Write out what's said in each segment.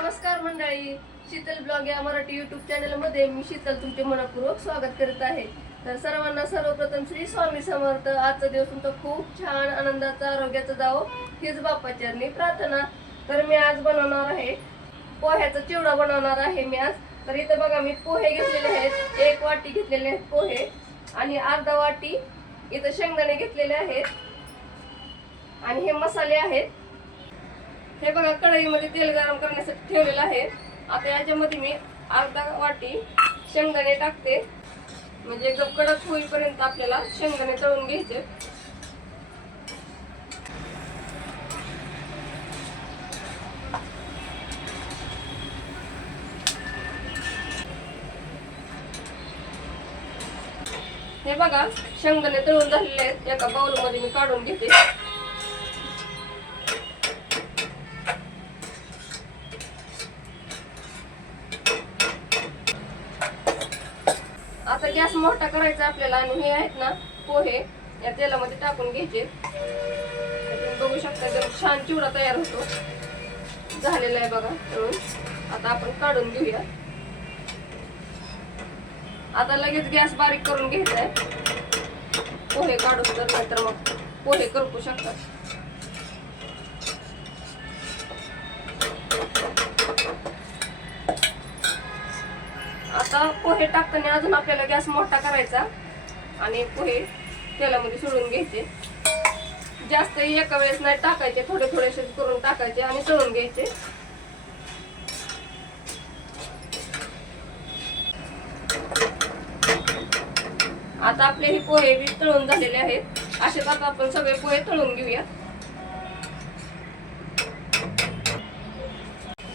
नमस्कार मंडळी, शीतल ब्लॉग या मराठी यूट्यूब चॅनल मध्ये मी शीतल तुमचे मनपूर्वक स्वागत करत आहे। तर सर्वांना सर्वप्रथम श्री स्वामी समर्थ। आजचा दिवस तुमचा खूप छान आनंदाचा आरोग्याचा जावो हीच बाप्पा चरणी प्रार्थना। तर मी आज बनवणार आहे पोह्याचा चिवडा बनवणार आहे मी आज। तर इथे बघा मी पोहे घेतलेले आहेत, 1 वाटी घेतलेले आहेत पोहे आणि अर्धा वाटी इथे शेंगदाणे घेतलेले आहेत आणि हे मसाले आहेत। हे बघा कढईमध्ये तेल गरम करण्यासाठी ठेवलेलं आहे। आता याच्यामध्ये मी अर्धा वाटी शेंगदाणे टाकते, म्हणजे एकदम कडक होईपर्यंत आपल्याला शेंगदाणे तळून घ्यायचे। हे बघा शेंगदाणे तळून झालेले आहेत, एका बाउल मध्ये मी काढून घेते। आता गॅस मोठा करायचा आपल्याला आणि हे आहेत ना पोहे या तेलामध्ये टाकून घ्यायचे। तुम्ही बघू शकता एकदम छान चिवडा तयार होतो झालेला आहे बघा तळून। आता आपण काढून घेऊया। आता लगेच गॅस बारीक करून घ्यायचा आहे पोहे काढून, तर नाहीतर मग पोहे करपू शकतात। आता पोहे टाकताना अजून आपल्याला गॅस मोठा करायचा आणि पोहे तेलामध्ये सोडून घ्यायचे। जास्त एका वेळेस नाही टाकायचे, थोडे थोडेसे करून टाकायचे आणि तळून घ्यायचे। आता आपले हे पोहे बी तळून झालेले आहेत। असेच आता आपण सगळे पोहे तळून घेऊया।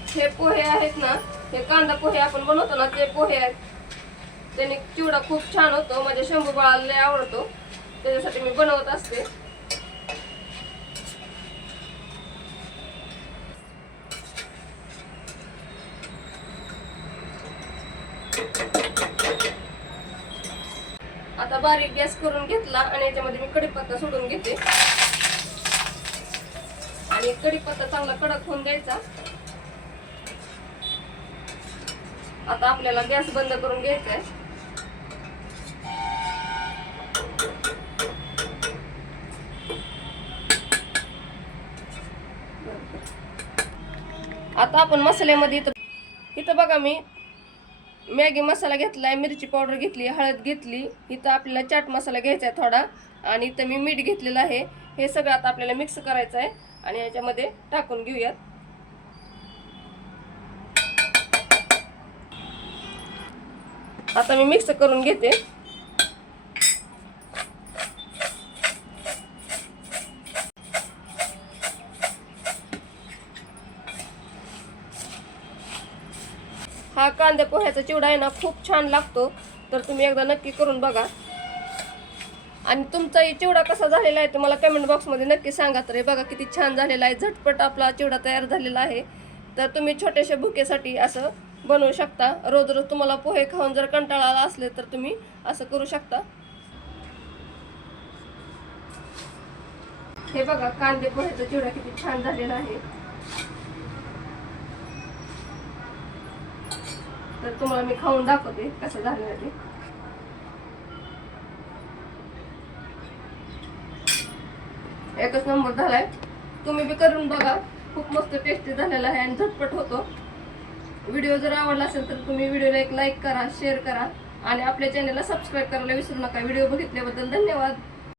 हे पोहे आहेत ना, हे कांदा पोहे आपण बनवतो ना ते पोहे आहेत। त्याने चिवडा खूप छान होतो, माझ्या शंभू बाळाला लय आवडतो, त्याच्यासाठी मी बनवत असते। आता बारीक गॅस करून घेतला आणि याच्यामध्ये मी कढीपत्ता सोडून घेते आणि कढीपत्ता चांगला कडक होऊन द्यायचा। आता आपल्याला गॅस बंद करून घ्यायचा आहे। आता आपण मसाल्यामध्ये इथं बघा मी मॅगी मसाला घेतलाय, मिरची पावडर घेतली, हळद घेतली, इथं आपल्याला चाट मसाला घ्यायचा आहे थोडा, आणि इथं मी मीठ घेतलेलं आहे। हे सगळं आता आपल्याला मिक्स करायचं आहे आणि याच्यामध्ये टाकून घेऊयात। आता मी मिक्स करून घेते। हा कांदा पोह्याचा चिवडा आहे ना खूप छान लागतो, तर तुम्ही एकदा नक्की करून बघा। आणि तुमचा चिवडा कसा झालेला आहे तुम्हाला कमेंट बॉक्स मध्ये नक्की सांगा। तर हे बघा किती छान झालेला आहे, झटपट आपला चिवडा तयार झालेला आहे। तर तुम्ही छोट्याशा भुकेसाठी असं बनवू शकता। रोज रोज तुम्हाला पोहे खाऊन जर कंटाळा आला असले तर तुम्ही असं करू शकता। हे बघा कांदे पोह्याचा चिवडा किती छान झालेला आहे। तर तुम्हाला मी खाऊन दाखवते कसं झालेलं आहे ते। एकच नंबर झालाय, तुम्ही बी करून बघा, खूप मस्त टेस्टी झालेला आहे आणि झटपट होतो। व्हिडिओ जर आवडला असेल तर तुम्ही व्हिडिओला एक लाईक करा, शेअर करा आणि आपल्या चॅनलला सबस्क्राईब करायला विसरू नका। व्हिडिओ बघितल्याबद्दल धन्यवाद।